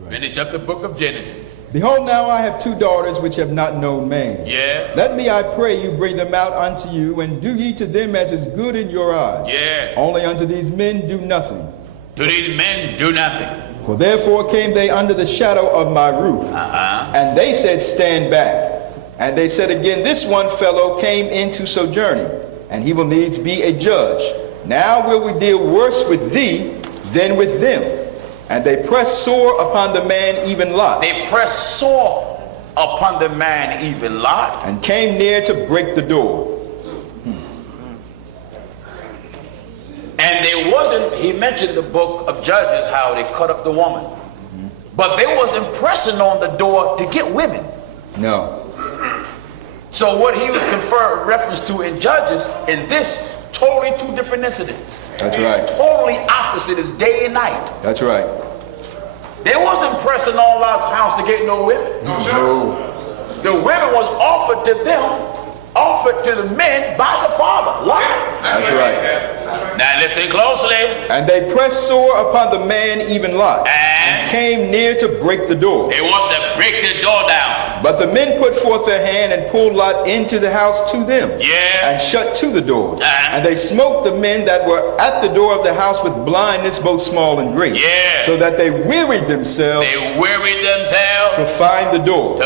Right. Finish up the book of Genesis. Behold, now I have 2 daughters which have not known man. Yeah. Let me, I pray you, bring them out unto you, and do ye to them as is good in your eyes. Yeah. Only unto these men do nothing. To these men do nothing. For therefore came they under the shadow of my roof. And they said, stand back. And they said again, this one fellow came into sojourning, and he will needs be a judge. Now will we deal worse with thee than with them. And they pressed sore upon the man even Lot. They pressed sore upon the man even Lot. And came near to break the door. And they wasn't, he mentioned the book of Judges, how they cut up the woman. But they wasn't pressing on the door to get women. No. So what he would confer reference to in Judges, in this, totally 2 different incidents. That's right. Totally opposite as day and night. That's right. They wasn't pressing on Lot's house to get no women. No. The women was offered to them, offered to the men by the father, Lot. That's right. Now listen closely. And they pressed sore upon the man even Lot, and came near to break the door. They want to break the door down. But the men put forth their hand and pulled Lot into the house to them, and shut to the door. And they smote the men that were at the door of the house with blindness, both small and great, so that they wearied themselves. To find the door.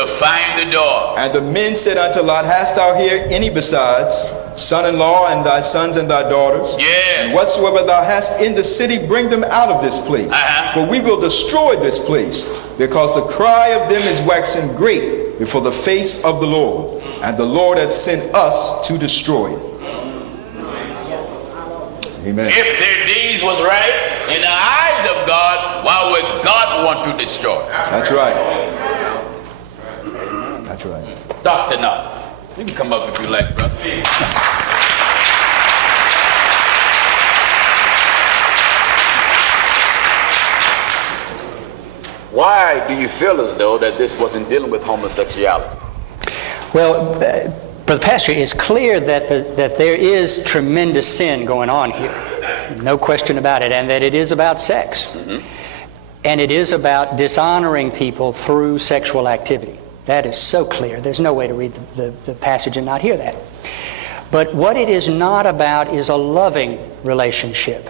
And the men said unto Lot, hast thou here any besides son-in-law, and thy sons and thy daughters? And whatsoever thou hast in the city, bring them out of this place. For we will destroy this place, because the cry of them is waxing great before the face of the Lord, and the Lord hath sent us to destroy it. Amen. If their deeds was right in the eyes of God, why would God want to destroy? That's right. That's right. Dr. Knox, you can come up if you like, brother. Why do you feel as though that this wasn't dealing with homosexuality? Well, Brother Pastor, it's clear that there is tremendous sin going on here. No question about it. And that it is about sex. And it is about dishonoring people through sexual activity. That is so clear. There's no way to read the passage and not hear that. But what it is not about is a loving relationship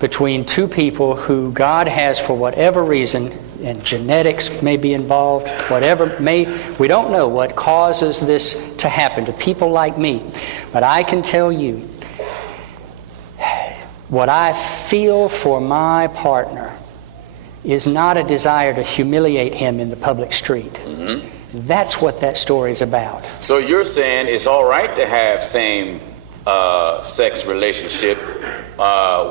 between 2 people who God has, for whatever reason, and genetics may be involved, we don't know what causes this to happen to people like me. But I can tell you, what I feel for my partner is not a desire to humiliate him in the public street. That's what that story is about. So you're saying it's all right to have same sex relationship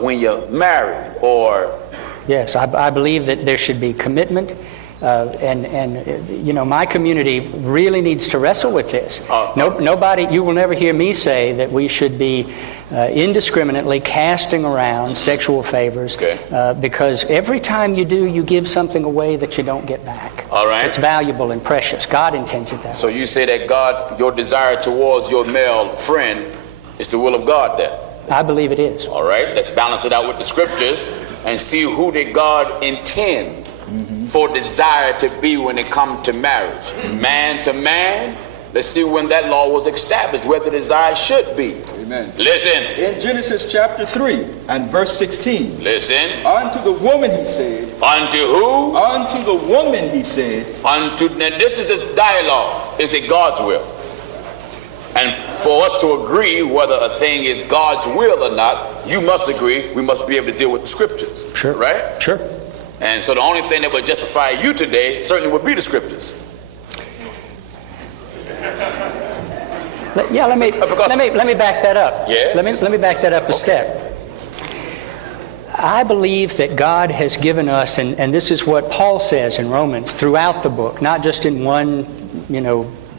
when you're married, or? Yes, I believe that there should be commitment, and you know, my community really needs to wrestle with this. Nobody, you will never hear me say that we should be indiscriminately casting around sexual favors, because every time you do, you give something away that you don't get back. All right. It's valuable and precious. God intends it that way. So you say that God, your desire towards your male friend is the will of God then? I believe it is. All right, let's balance it out with the scriptures and see who did God intend for desire to be when it comes to marriage. Man to man. Let's see when that law was established, where the desire should be. Amen. Listen. In Genesis chapter 3 and verse 16. Listen. Unto the woman he said. Unto who? Unto the woman he said. Unto, now this is the dialogue. Is it God's will? And for us to agree whether a thing is God's will or not, you must agree we must be able to deal with the scriptures. Sure. Right? Sure. And so the only thing that would justify you today certainly would be the scriptures. Let me back that up. Yes. Let me back that up a step. I believe that God has given us, and this is what Paul says in Romans throughout the book, not just in one,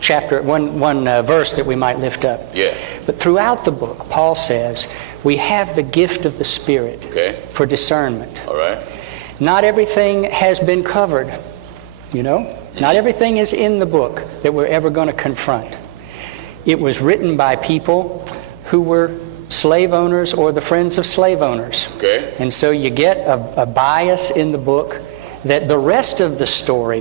chapter, one verse that we might lift up. Yeah. But throughout the book, Paul says we have the gift of the Spirit for discernment. All right. Not everything has been covered, Not everything is in the book that we're ever going to confront. It was written by people who were slave owners or the friends of slave owners. Okay. And so you get a bias in the book that the rest of the story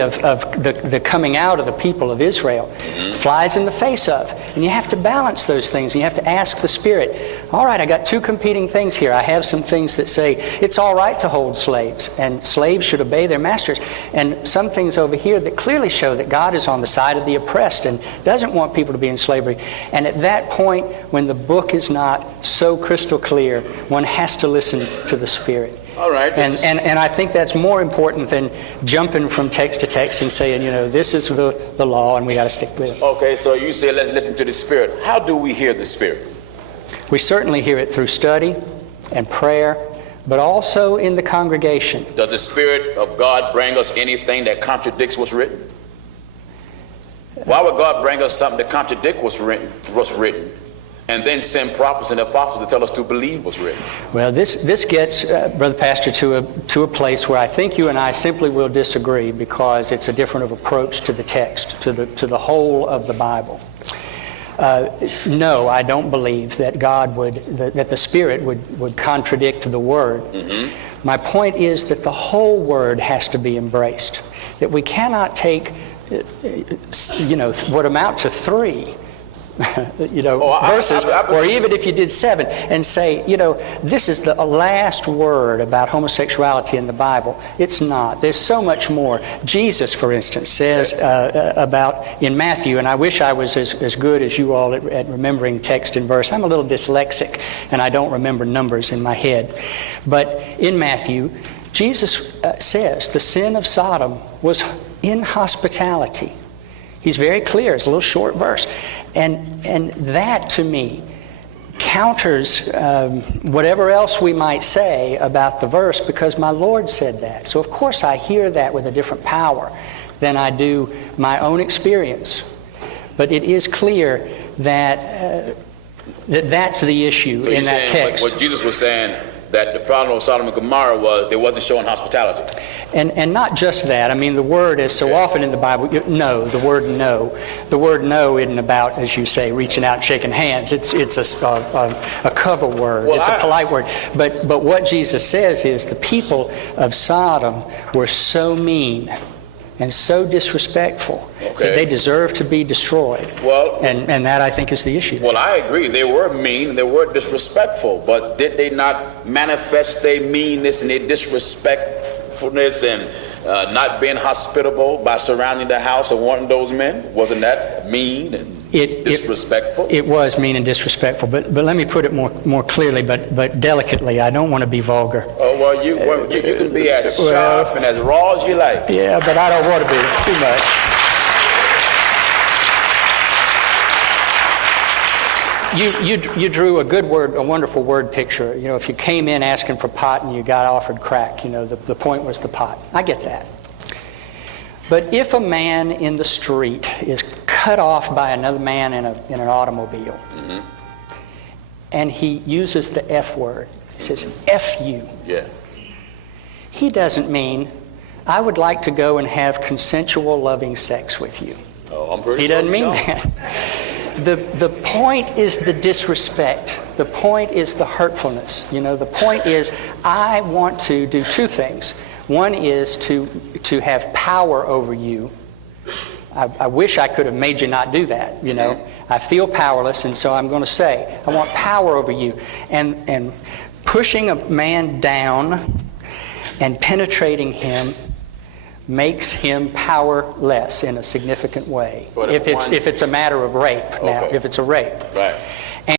of the coming out of the people of Israel, flies in the face of. And you have to balance those things, and you have to ask the Spirit, all right, I got two competing things here. I have some things that say it's all right to hold slaves, and slaves should obey their masters, and some things over here that clearly show that God is on the side of the oppressed and doesn't want people to be in slavery. And at that point, when the book is not so crystal clear, one has to listen to the Spirit. All right. And I think that's more important than jumping from text to text and saying, this is the law and we got to stick with it. Okay, so you say let's listen to the Spirit. How do we hear the Spirit? We certainly hear it through study and prayer, but also in the congregation. Does the Spirit of God bring us anything that contradicts what's written? Why would God bring us something that contradicts what's written? And then send prophets and apostles to tell us to believe what's written? Well, this gets, Brother Pastor, to a place where I think you and I simply will disagree, because it's a different approach to the text, to the whole of the Bible. No, I don't believe that that the Spirit would contradict the Word. My point is that the whole Word has to be embraced. That we cannot take, what amount to 3 verses, or even if you did 7, and say, this is the last word about homosexuality in the Bible. It's not. There's so much more. Jesus, for instance, says about in Matthew, and I wish I was as good as you all at remembering text and verse. I'm a little dyslexic, and I don't remember numbers in my head. But in Matthew, Jesus says the sin of Sodom was inhospitality. He's very clear. It's a little short verse. And that, to me, counters whatever else we might say about the verse, because my Lord said that. So, of course, I hear that with a different power than I do my own experience. But it is clear that that's the issue in that text. What Jesus was saying, that the problem of Sodom and Gomorrah was they wasn't showing hospitality. And not just that. I mean, the word is so often in the Bible, the word no. The word no isn't about, as you say, reaching out and shaking hands. It's a cover word. Well, it's a polite word. But what Jesus says is the people of Sodom were so mean and so disrespectful that they deserve to be destroyed. Well, and that, I think, is the issue. Well, I agree. They were mean and they were disrespectful, but did they not manifest their meanness and their disrespectfulness and not being hospitable by surrounding the house of one of those men? Wasn't that mean and disrespectful? It was mean and disrespectful, but let me put it more clearly, but delicately. I don't want to be vulgar. Oh, well, you can be as sharp and as raw as you like. Yeah, but I don't want to be too much. You drew a wonderful word picture. If you came in asking for pot and you got offered crack, the point was the pot. I get that. But if a man in the street is cut off by another man in an automobile, and he uses the F word, he says, F you. Yeah. He doesn't mean, I would like to go and have consensual, loving sex with you. Oh, I'm pretty He sure doesn't mean that. The point is the disrespect. The point is the hurtfulness. The point is, I want to do two things. One is to have power over you. I wish I could have made you not do that, I feel powerless, and so I'm going to say, I want power over you. And pushing a man down and penetrating him makes him powerless in a significant way. If it's a matter of rape. Now, if it's a rape. Right.